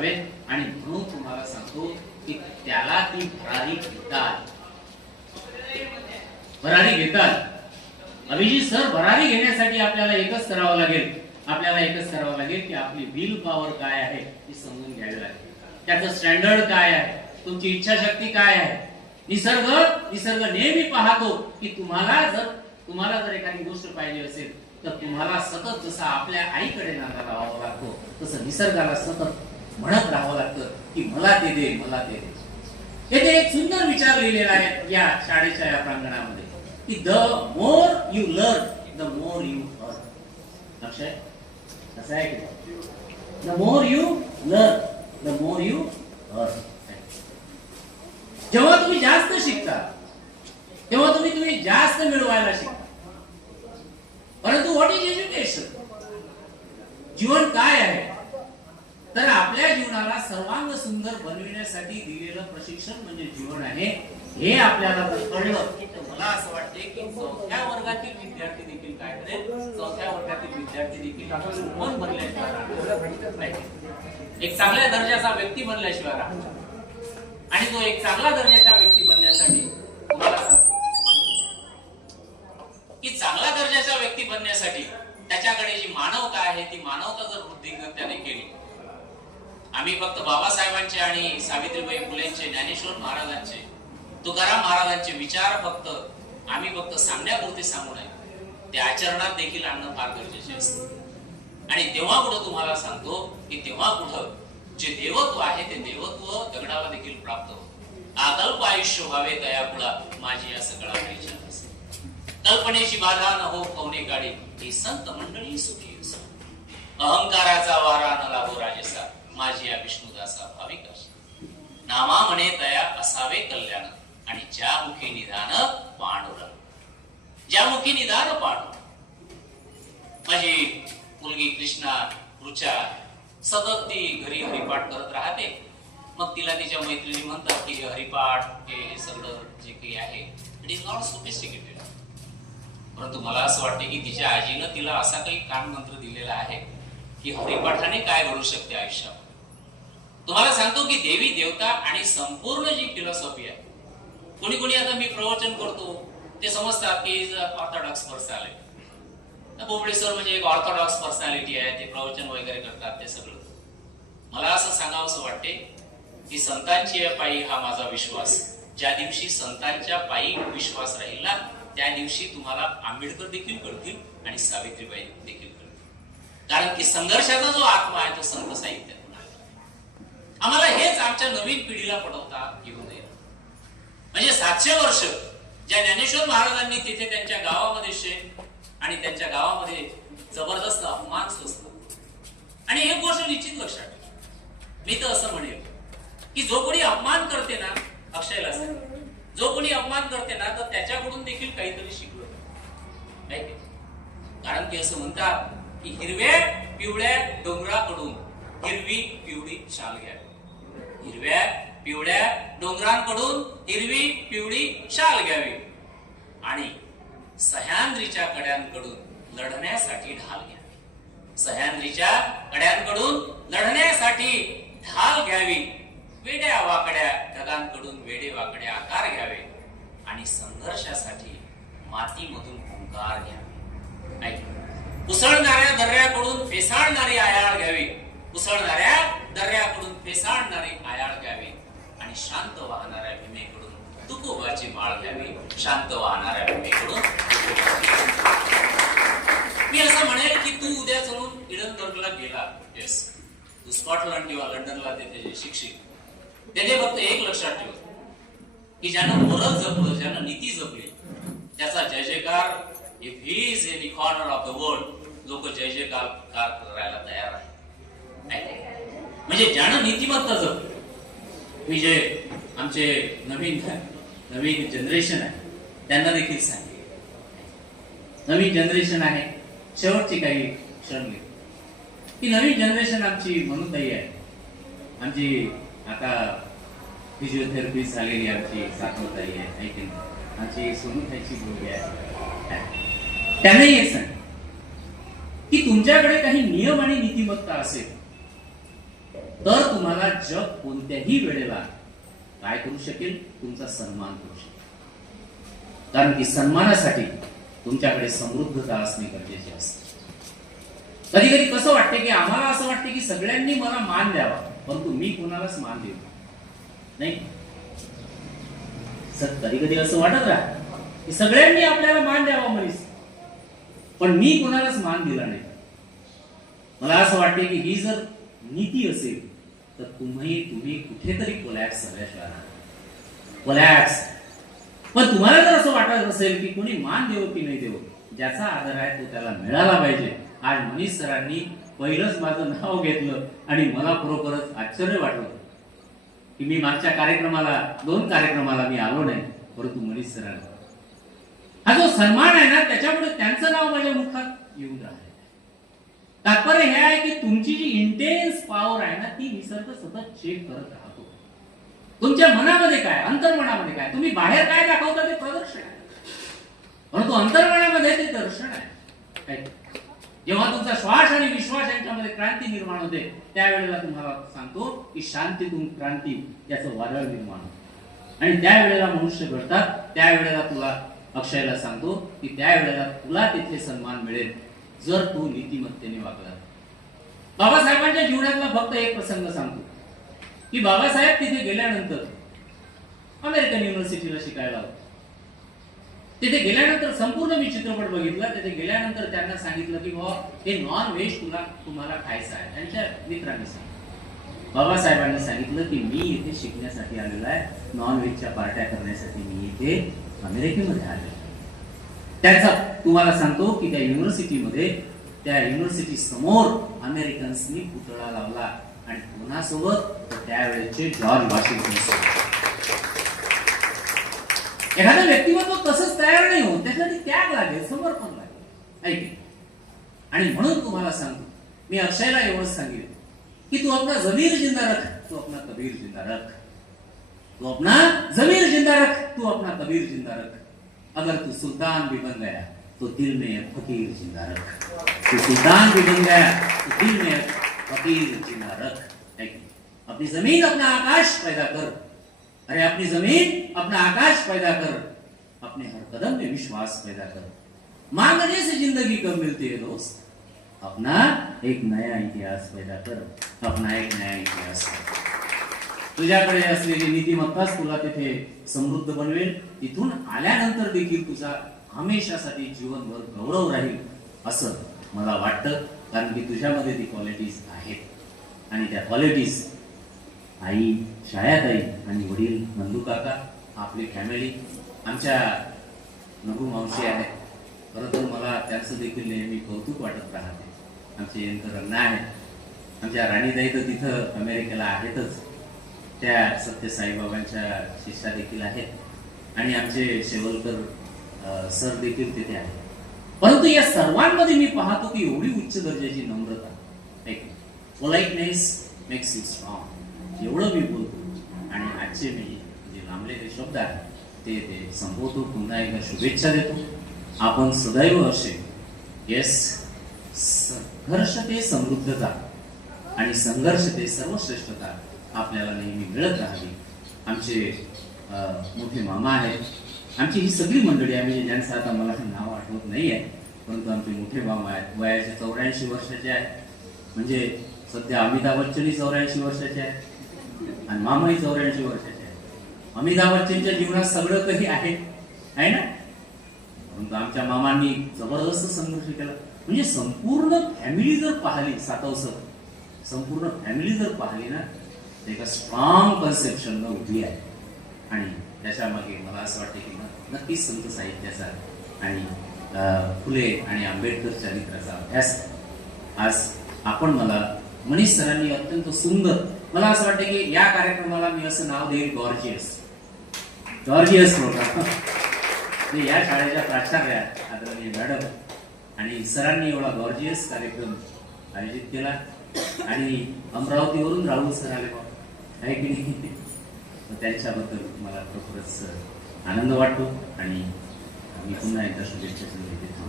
हवेत आणि म्हणून तुम्हाला सांगतो की त्याला ती भरारी घेतात. भरारी घेतात. अभिजित सर, भरारी घेण्यासाठी आपल्याला एकच करावं लागेल, की आपली विल पॉवर काय आहे ती समजून घ्यावी लागेल. त्याचं स्टँडर्ड काय आहे, तुमची इच्छाशक्ती काय आहे. निसर्ग नेहमी पाहतो की तुम्हाला जर एखादी गोष्ट पाहिजे असेल तर तुम्हाला सतत जसं आपल्या आईकडे नांदा लावावं लागतो तसं निसर्गाला सतत म्हणत राहावं लागतं की मला ते दे, मला ते दे. येथे एक सुंदर विचार लिहिलेला आहे या शाळेच्या या प्रांगणामध्ये की the more you learn the more you earn. Akshay असं आहे की the more you learn the more you earn. जेव्हा तुम्ही जास्त शिकता तेव्हा तुम्ही जास्त मिळवायला शिकता. परंतु व्हॉट इज एज्युकेशन? जीवन काय आहे? तर आपल्या जीवनाला सर्वांग सुंदर बनविण्यासाठी दिलेलं प्रशिक्षण म्हणजे जीवन आहे. हे आपल्याला जर कळलं तर मला असं वाटते की चौथ्या वर्गातील विद्यार्थी देखील काय करेल, चौथ्या वर्गातील विद्यार्थी देखील मन बनल्याशिवाय, एक चांगल्या दर्जाचा व्यक्ती बनल्याशिवाय राहतो. आणि तो एक चांगला दर्जाचा व्यक्ती बनण्यासाठी तुम्हाला सांगतो की चांगला दर्जाचा व्यक्ती बनण्यासाठी त्याच्याकडे जी मानवता आहे ती मानवता जर वृद्धिंगत त्याने केली. आम्ही फक्त बाबासाहेबांचे आणि सावित्रीबाई फुलेंचे, ज्ञानेश्वर महाराजांचे, तुकाराम महाराजांचे विचार आम्ही फक्त सांगण्यापुरते सांगू नये, ते आचरणात देखील आणणं फार गरजेचे असते. आणि तेव्हा कुठं तुम्हाला सांगतो की तेव्हा कुठं जे देवत्व आहे ते देवत्व दगडाला देखील प्राप्त होतं. अकल्प आयुष्य व्हावे तयापुळा माझी या सकळा इच्छा नसे. कल्पनेची बाधा न हो कवने काढी ही संत मंडळी सुखी असो. अहंकाराचा वारा न लागो राजसा माझी या विष्णुदासा भाविक असो. नामा म्हणे तया असावे कल्याण आणि ज्या मुखी निधान पांडुरंग. ज्या मुखी निधान पांडुरंग. माझी मुलगी कृष्णा रुचा सतत ती घरी हरिपाठ करत राहते. मग तिला तिच्या मैत्रिणी म्हणतात की हरिपाठ हे सगळं जे काही आहे इट इज नॉट सोफिस्टिकेटेड. परंतु मला असं वाटते की तिच्या आजीनं तिला असा काही कान मंत्र दिलेला आहे की हरिपाठाने काय घडू शकते आयुष्यात. तुम्हाला सांगतो की देवी देवता आणि संपूर्ण जी फिलॉसॉफी आहे, कोणी आता मी प्रवचन करतो ते समजतात की ऑर्थोडॉक्स पर्सनॅलिटी. बोबडे सर म्हणजे एक ऑर्थोडॉक्स पर्सनॅलिटी आहे, ते प्रवचन वगैरे करतात ते सगळं. मला असं सांगावंसं वाटते की संतांची पायी हा माझा विश्वास. ज्या दिवशी संतांच्या पायी विश्वास राहील ना त्या दिवशी तुम्हाला आंबेडकर देखील कळतील आणि सावित्रीबाई देखील कळतील. कारण की संघर्षाचा जो आत्मा आहे तो संत साहित्यातून आहे. आम्हाला हेच आमच्या नवीन पिढीला पटवता येऊ नये. म्हणजे 700 वर्ष ज्या ज्ञानेश्वर महाराजांनी तिथे त्यांच्या गावामध्ये आणि त्यांच्या गावामध्ये जबरदस्त अपमान सोसला. आणि एक गोष्ट निश्चित लक्षात ठेवा, मी तर असं म्हणेल की जो कोणी अपमान करते ना, अक्षयला सांग, जो कोणी अपमान करते ना तर त्याच्याकडून देखील काहीतरी शिकलो. कारण की असं म्हणतात की हिरव्या पिवळ्या डोंगराकडून हिरवी पिवळी शाल घ्यावी. हिरव्या पिवळ्या डोंगरांकडून हिरवी पिवळी शाल घ्यावी आणि सह्याद्रीच्या कड्यांकडून लढण्यासाठी ढाल घ्यावी. सह्याद्रीच्या कड्यांकडून लढण्यासाठी ढाल घ्यावी. वेड्या वाकड्या ढगांकडून वेडे वाकडे आकार घ्यावे आणि संघर्षासाठी मातीमधून ओंकार घ्यावे. उसळणाऱ्या दर्याकडून फेसाळणारी आयाळ घ्यावी. उसळणाऱ्या दर्याकडून फेसाळणारी आयाळ घ्यावी आणि शांत वाहणाऱ्या भीमेकडून तुकोबाची माळ घ्यावी. शांत वाहणाऱ्या भीमेकडून. मी असं म्हणेल की तू उद्या चलून इडनबर्गला गेला, येस, तू स्कॉटलंड किंवा लंडनला तिथे जे शिक्षित, त्याने फक्त एक लक्षात ठेव की ज्यानं मोरल जपलं, ज्यानं नीती जपली, त्याचा जय जयकार, if he is in corner of the world, लोक जय जयकार करायला तयार आहे. म्हणजे ज्यानं नीतिमत्ता जपली. मी जे आमचे नवीन जनरेशन आहे त्यांना देखील सांगेल, नवीन जनरेशन आहे, शेवटची काही क्षण घे की नवीन जनरेशन आमची म्हणूनताई आहे, आमची आता फिजिओथेरपी झालेली आमची साधवताई आहे, आमची सोनूताईची मुलगी आहे. त्यांनाही एक सांग की तुमच्याकडे काही नियम आणि नीतिमत्ता असेल तर तुम्हाला जग कोणत्याही वेळेला काय करू शकेल? तुमचा सन्मान करू शकेल. कारण की सन्मानासाठी तुमच्याकडे समृद्धता असणे गरजेचे असते. कधी कधी कसं वाटते की आम्हाला असं वाटते की सगळ्यांनी मला मान द्यावा, परंतु मी कोणालाच मान देऊ नाही. कधी कधी असं वाटत राहा की सगळ्यांनी आपल्याला मान द्यावा म्हणीस, पण मी कोणालाच मान दिला नाही. मला असं वाटते की ही जर नीती असेल तर तुम्ही कुठेतरी कोलॅप्स झाल्याशिवाय कोलॅप्स. पण तुम्हाला जर असं वाटत असेल की कोणी मान देवो की नाही देवो, ज्याचा आदर आहे तो त्याला मिळाला पाहिजे. आज मनीष सरांनी पहिलंच माझं नाव घेतलं आणि मला खरोखरच आश्चर्य वाटलं की मी मागच्या कार्यक्रमाला 2 कार्यक्रमाला मी आलो नाही, परंतु मनीष सरांना हा जो सन्मान आहे ना, त्याच्यामुळे त्यांचं नाव माझ्या मुखात येऊन राहिले. तात्पर्य हे आहे की तुमची जी इंटेन्स पॉवर आहे ना, ती निसर्ग सतत चेक करत राहतो. तुमच्या मनामध्ये काय, अंतर्मनामध्ये काय, तुम्ही बाहेर काय दाखवता ते प्रदर्शन आहे, परंतु अंतर्मनामध्ये ते दर्शन आहे. जेव्हा तुमचा श्वास आणि विश्वास यांच्यामध्ये क्रांती निर्माण होते, त्यावेळेला तुम्हाला सांगतो की शांतीतून क्रांती याचं वादळ निर्माण होतं. आणि त्यावेळेला मनुष्य घडतात. त्यावेळेला तुला अक्षयला सांगतो की त्यावेळेला तुला तिथे सन्मान मिळेल जर तू नीतिमत्तेने वागला. बाबासाहेबांच्या जीवनातला फक्त एक प्रसंग सांगतो की बाबासाहेब तिथे गेल्यानंतर अमेरिकन युनिव्हर्सिटीला शिकायला होते. तिथे गेल्यानंतर संपूर्ण मी चित्रपट बघितला. तिथे गेल्यानंतर त्यांना सांगितलं की बाबा हे नॉन व्हेज तुम्हाला खायचं आहे. त्यांच्या मित्रांनी सांगितलं. बाबासाहेबांनी सांगितलं की मी इथे शिकण्यासाठी आलेलो आहे, नॉन व्हेजच्या पार्ट्या करण्यासाठी मी इथे अमेरिकेमध्ये आलेलो. त्याचा तुम्हाला सांगतो की त्या युनिव्हर्सिटी समोर अमेरिकन्सनी पुतळा लावला आणि कोणासोबत? त्यावेळेचे जॉर्ज वॉशिंग्टन. एखादं व्यक्तिमत्व तसंच तयार नाही होत, त्यासाठी त्याग लागेल, समर्पण लागेल. ऐक, आणि म्हणून तुम्हाला सांगतो, मी अक्षयला एवढंच सांगेल कि तू अपना जमीर जिंदा रख, तू अपना कबीर जिंदा रख. तू अपना जमीर जिंदा रख, तू अपना कबीर जिंदा रख. अगर तू सुल्तान भी बन गया तो दिल में एक फकीर जिंदा रख. तू सुल्तान भी बन गया तो दिल में एक फकीर जिंदा रख. अपनी जमीन अपना आकाश पैदा कर. अरे अपनी जमीन अपना आकाश पैदा कर. अपने हर कदम में विश्वास पैदा कर. मांगने से जिंदगी कब मिलती है दोस्त. अपना एक नया इतिहास पैदा कर. अपना एक नया इतिहास. तुझ्याकडे असलेली नीतिमत्ताच तुला तिथे समृद्ध बनवेल. तिथून आल्यानंतर देखील तुझा हमेशासाठी जीवनभर गौरव राहील असं मला वाटतं. कारण की तुझ्यामध्ये ती क्वालिटीज आहेत आणि त्या क्वालिटीज आई छायाताई आणि वडील नंदू काका, आपली फॅमिली, आमच्या नगू मावशी आहेत. खरं तर मला त्यांचं देखील नेहमी कौतुक वाटत राहते. आमचे यंत्ररत्न आहेत. आमच्या राणीताई तर तिथं अमेरिकेला आहेतच. त्या सत्य साईबाबांच्या शिष्या देखील आहेत आणि आमचे शेवलकर सर देखील तिथे आहेत. परंतु या सर्वांमध्ये मी पाहतो की एवढी उच्च दर्जाची नम्रता, पोलाइटनेस मेक्स यू स्ट्रॉंग. एवढं मी बोलतो आणि आजचे मी जे लांबलेले शब्द आहेत ते संबोधतो. पुन्हा एकदा शुभेच्छा देतो. आपण सदैव असे येस, संघर्ष ते समृद्धता आणि संघर्ष ते सर्वश्रेष्ठता आपल्याला नेहमी मिळत राहावी. आमचे मोठे मामा आहेत. आमची ही सगळी मंडळी आहे ज्यांचं आता मला नाव आठवत नाही आहे, परंतु आमचे मोठे मामा आहेत. वयाचे 84 वर्षाचे आहेत. म्हणजे सध्या अमिताभ बच्चनही 84 वर्षाचे आहेत आणि मामाही 84 वर्षाचे आहेत. अमिताभ बच्चनच्या जीवनात सगळं काही आहे ना, परंतु आमच्या मामांनी जबरदस्त संघर्ष केला. म्हणजे संपूर्ण फॅमिली जर पाहिली, संपूर्ण फॅमिली जर पाहिली ना, एका स्ट्रॉंग कन्सेप्शन उठली आहे. आणि त्याच्यामागे मला असं वाटतं की नक्कीच संत साहित्याचा आणि फुले आणि आंबेडकर चरित्राचा अभ्यास. आज आपण मला मनीष सरांनी अत्यंत सुंदर, मला असं वाटतं की या कार्यक्रमाला मी असं नाव देईल जॉर्जियस प्रोग्राम. या शाळेच्या प्राचार्या आदरणीय मॅडम आणि सरांनी एवढा गॉर्जियस कार्यक्रम आयोजित केला. आणि अमरावतीवरून राहुल सर आले आहे की नाही, त्यांच्याबद्दल मला खरोखरच आनंद वाटतो आणि मी पुन्हा एकदा शुभेच्छा देतो.